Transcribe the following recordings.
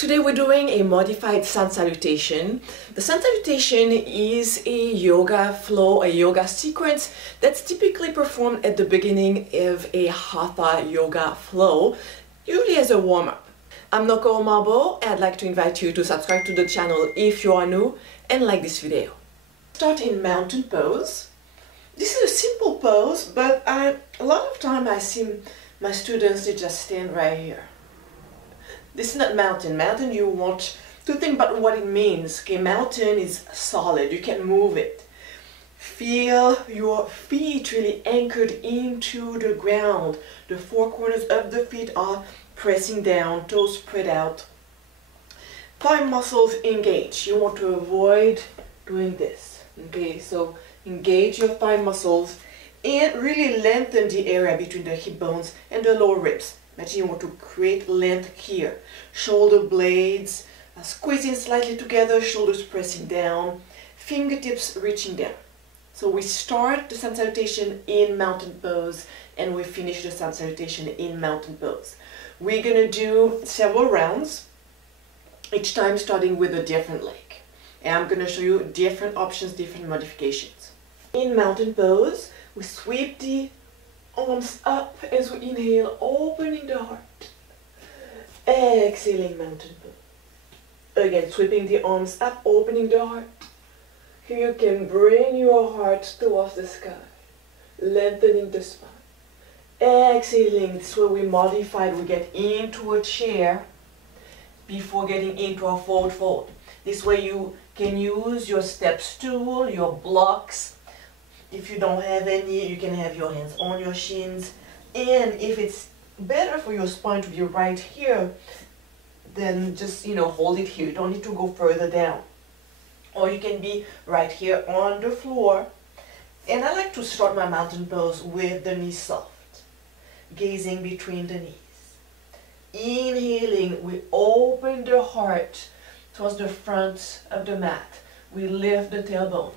Today we're doing a modified Sun Salutation. The Sun Salutation is a yoga flow, a yoga sequence that's typically performed at the beginning of a Hatha yoga flow, usually as a warm-up. I'm Noko Omabo, and I'd like to invite you to subscribe to the channel if you are new and like this video. Start in mountain pose. This is a simple pose, but a lot of time I see my students, they just stand right here. This is not mountain. Mountain, you want to think about what it means. Okay, mountain is solid. You can move it. Feel your feet really anchored into the ground. The four corners of the feet are pressing down, toes spread out. Thigh muscles engage. You want to avoid doing this. Okay, so engage your thigh muscles and really lengthen the area between the hip bones and the lower ribs. Imagine you want to create length here. Shoulder blades squeezing slightly together, shoulders pressing down, fingertips reaching down. So we start the Sun Salutation in mountain pose and we finish the Sun Salutation in mountain pose. We're going to do several rounds, each time starting with a different leg. And I'm going to show you different options, different modifications. In mountain pose, we sweep the arms up as we inhale, opening the heart. Exhaling, mountain pose. Again, sweeping the arms up, opening the heart. Here you can bring your heart towards the sky, lengthening the spine. Exhaling, this is where we modified, we get into a chair before getting into a forward fold. This way you can use your step stool, your blocks. If you don't have any, you can have your hands on your shins. And if it's better for your spine to be right here, then just, hold it here. You don't need to go further down. Or you can be right here on the floor. And I like to start my mountain pose with the knees soft, gazing between the knees. Inhaling, we open the heart towards the front of the mat. We lift the tailbone,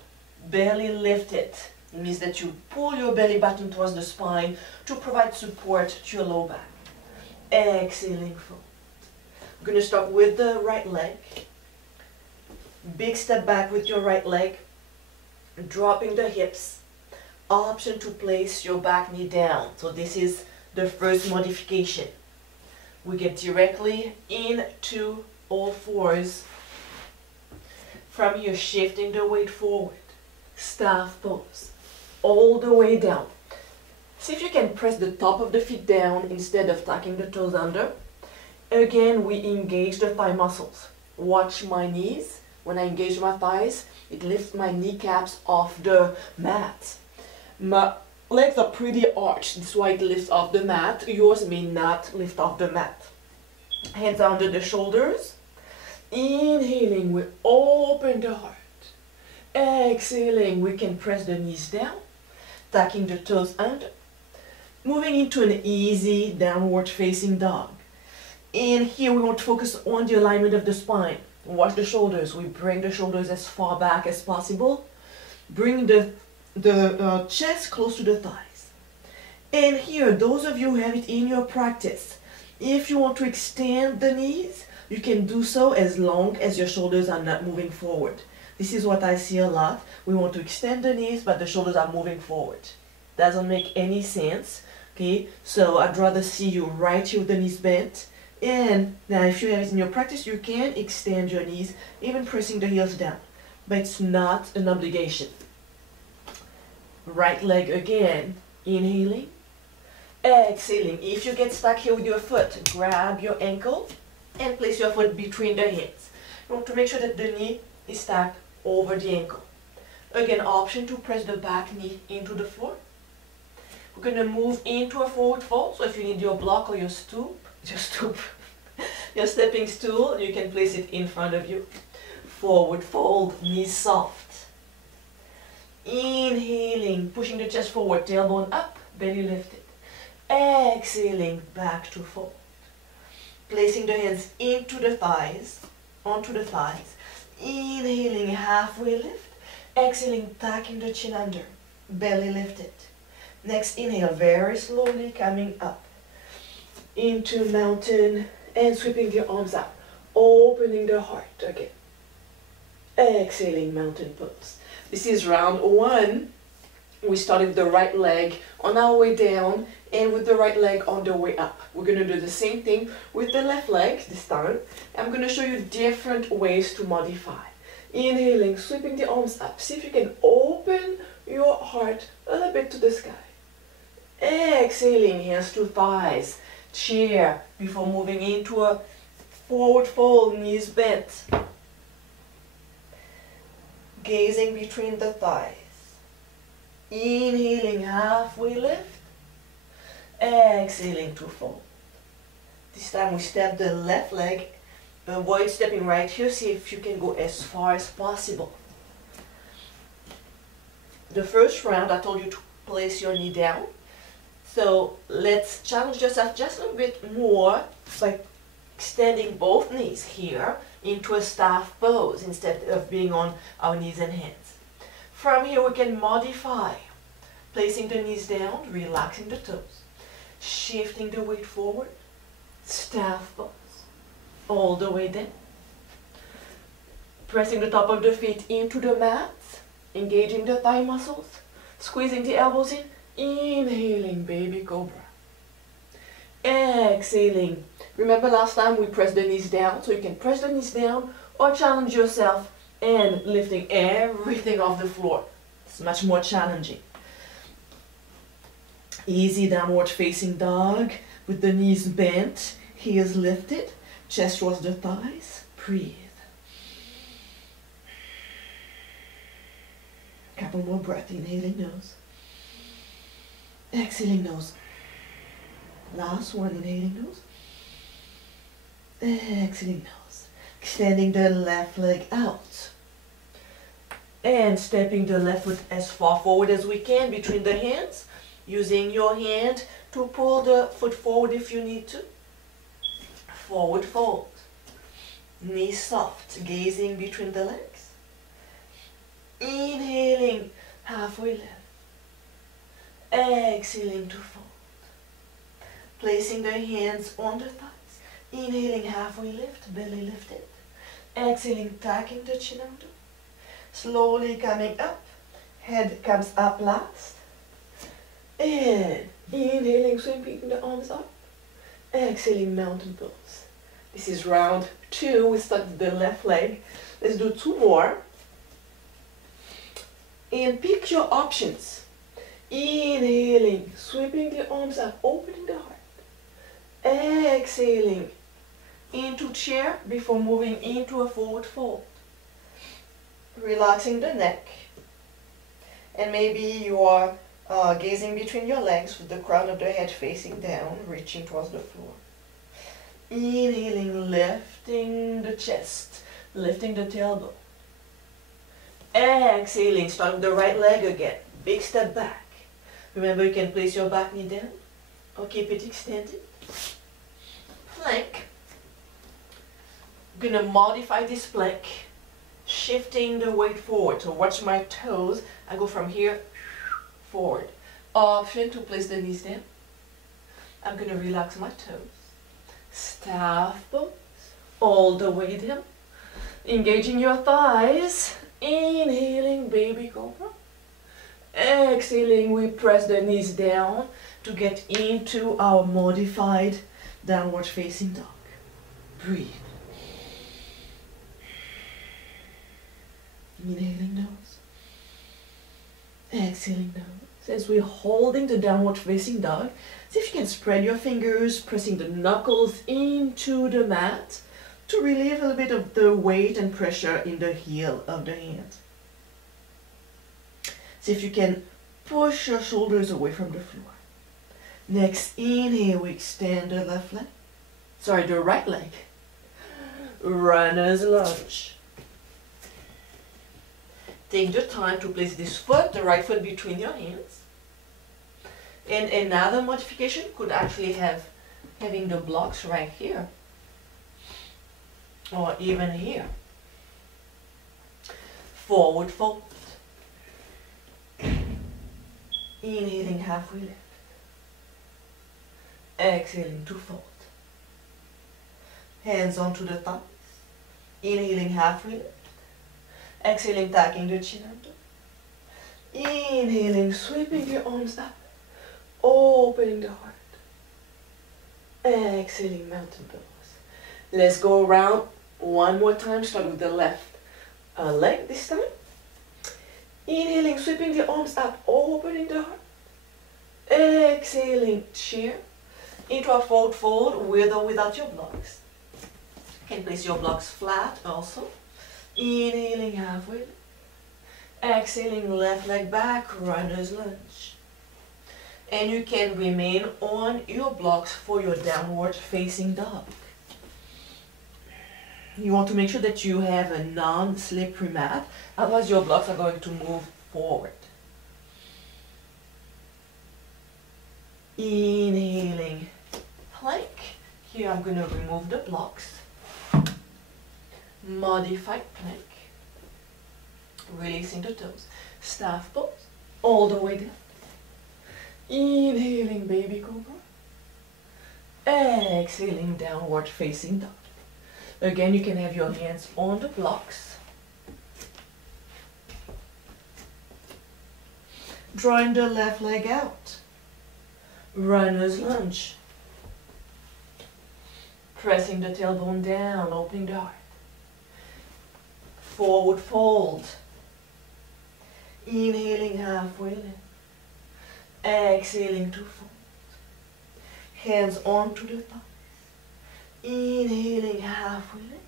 belly lifted. It means that you pull your belly button towards the spine to provide support to your low back. Exhaling, fold. We're going to start with the right leg. Big step back with your right leg. Dropping the hips. Option to place your back knee down. So this is the first modification. We get directly into all fours. From here, shifting the weight forward. Staff pose. All the way down. See if you can press the top of the feet down instead of tucking the toes under. Again, we engage the thigh muscles. Watch my knees. When I engage my thighs, it lifts my kneecaps off the mat. My legs are pretty arched. This is why it lifts off the mat. Yours may not lift off the mat. Hands under the shoulders. Inhaling, we open the heart. Exhaling, we can press the knees down, tucking the toes under, moving into an easy downward facing dog. And here we want to focus on the alignment of the spine. Watch the shoulders. We bring the shoulders as far back as possible. Bring the chest close to the thighs. And here, those of you who have it in your practice, if you want to extend the knees, you can do so as long as your shoulders are not moving forward. This is what I see a lot. We want to extend the knees, but the shoulders are moving forward. Doesn't make any sense. Okay, so I'd rather see you right here with the knees bent. And now if you have it in your practice, you can extend your knees, even pressing the heels down. But it's not an obligation. Right leg again. Inhaling. Exhaling. If you get stuck here with your foot, grab your ankle and place your foot between the hands. You want to make sure that the knee is stacked over the ankle. Again, option to press the back knee into the floor. We're going to move into a forward fold. So if you need your block or your your stepping stool, you can place it in front of you. Forward fold, knees soft. Inhaling, pushing the chest forward, tailbone up, belly lifted. Exhaling, back to fold. Placing the hands into the thighs, onto the thighs. Inhaling, halfway lift. Exhaling, tucking the chin under, belly lifted. Next inhale, very slowly coming up into mountain and sweeping the arms up. opening the heart again. Exhaling, mountain pose. This is round one. We started with the right leg on our way down and with the right leg on the way up. We're going to do the same thing with the left leg this time. I'm going to show you different ways to modify. Inhaling, sweeping the arms up. See if you can open your heart a little bit to the sky. Exhaling, hands to thighs. Chair before moving into a forward fold, knees bent. Gazing between the thighs. Inhaling, halfway lift. Exhaling to fold. This time we step the left leg. Avoid stepping right here. See if you can go as far as possible. The first round I told you to place your knee down. So let's challenge yourself just a little bit more by extending both knees here into a staff pose instead of being on our knees and hands. From here we can modify, placing the knees down, relaxing the toes, shifting the weight forward, staff pose, all the way down. Pressing the top of the feet into the mat, engaging the thigh muscles, squeezing the elbows in, inhaling, baby cobra. Exhaling. Remember last time we pressed the knees down, so you can press the knees down or challenge yourself and lifting everything off the floor. It's much more challenging. Easy downward facing dog with the knees bent, heels lifted, chest towards the thighs. Breathe. Couple more breath, inhaling nose. Exhaling nose. Last one, inhaling nose. Exhaling nose. Extending the left leg out. And stepping the left foot as far forward as we can between the hands. Using your hand to pull the foot forward if you need to. Forward fold. Knees soft, gazing between the legs. Inhaling, halfway lift. Exhaling to fold. Placing the hands on the thighs. Inhaling, halfway lift, belly lifted. Exhaling, tucking the chin under. Slowly coming up. Head comes up last. And inhaling, sweeping the arms up. Exhaling, mountain pose. This is round two. We started the left leg. Let's do two more. And pick your options. Inhaling, sweeping the arms up, opening the heart. Exhaling, into chair before moving into a forward fold. Relaxing the neck. And maybe you are gazing between your legs with the crown of the head facing down, reaching towards the floor. Inhaling, lifting the chest, lifting the tailbone. Exhaling, start with the right leg again. Big step back. Remember, you can place your back knee down or keep it extended. Plank. I'm going to modify this plank, shifting the weight forward. So watch my toes. I go from here forward. Option to place the knees down. I'm going to relax my toes. Staff pose all the way down. Engaging your thighs. Inhaling, baby cobra. Exhaling, we press the knees down to get into our modified downward facing dog. Breathe. Inhaling nose. Exhaling nose. As we're holding the downward facing dog, see if you can spread your fingers, pressing the knuckles into the mat to relieve a little bit of the weight and pressure in the heel of the hand. See if you can push your shoulders away from the floor. Next inhale, we extend the left leg. Sorry, the right leg. Runner's lunge. Take the time to place this foot, the right foot, between your hands. And another modification could actually have having the blocks right here. Or even here. Forward fold. Inhaling, halfway lift. Exhaling to fold. Hands onto the thighs. Inhaling, halfway lift. Exhaling, tucking the chin under. Inhaling, sweeping the arms up, opening the heart. Exhaling, mountain pose. Let's go around one more time. Start with the left leg this time. Inhaling, sweeping the arms up, opening the heart. Exhaling, chair into a forward fold with or without your blocks. You can place your blocks flat also. Inhaling, halfway lift. Exhaling, left leg back, runner's lunge. And you can remain on your blocks for your downward facing dog. You want to make sure that you have a non-slippery mat, otherwise your blocks are going to move forward. Inhaling, plank. Here I'm going to remove the blocks. Modified plank. Releasing the toes. Staff pose. All the way down. Inhaling, baby cobra. Exhaling, downward facing dog. Again, you can have your hands on the blocks. Drawing the left leg out. Runner's lunge. Pressing the tailbone down, opening the heart. Forward fold. Inhaling, halfway lift. Exhaling to fold. Hands onto the thighs. Inhaling, halfway lift.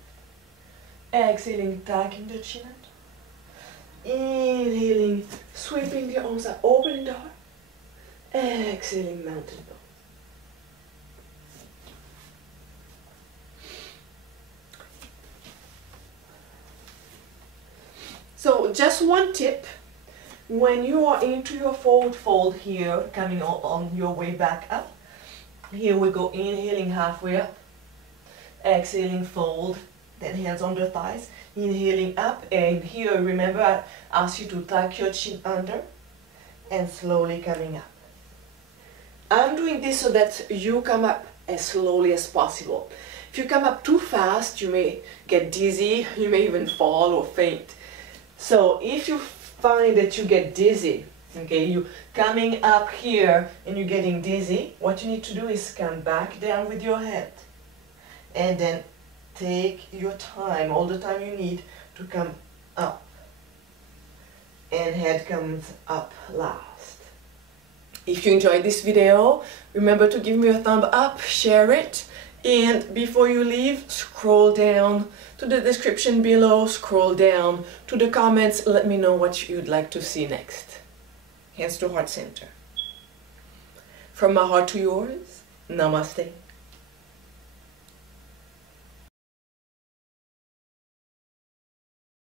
Exhaling, tucking the chin under. Inhaling, sweeping the arms up, opening the heart. Exhaling, mountain pose. So just one tip, when you are into your forward fold here, coming on your way back up, here we go, inhaling halfway up, exhaling fold, then hands on the thighs, inhaling up, and here remember I ask you to tuck your chin under and slowly coming up. I'm doing this so that you come up as slowly as possible. If you come up too fast, you may get dizzy, you may even fall or faint. So if you find that you get dizzy, okay, you coming up here and you're getting dizzy, what you need to do is come back down with your head and then take your time, all the time you need to come up, and head comes up last. If you enjoyed this video, remember to give me a thumb up, share it, and before you leave, scroll down to the description below, scroll down to the comments, let me know what you'd like to see next. Hands to heart center. From my heart to yours, namaste.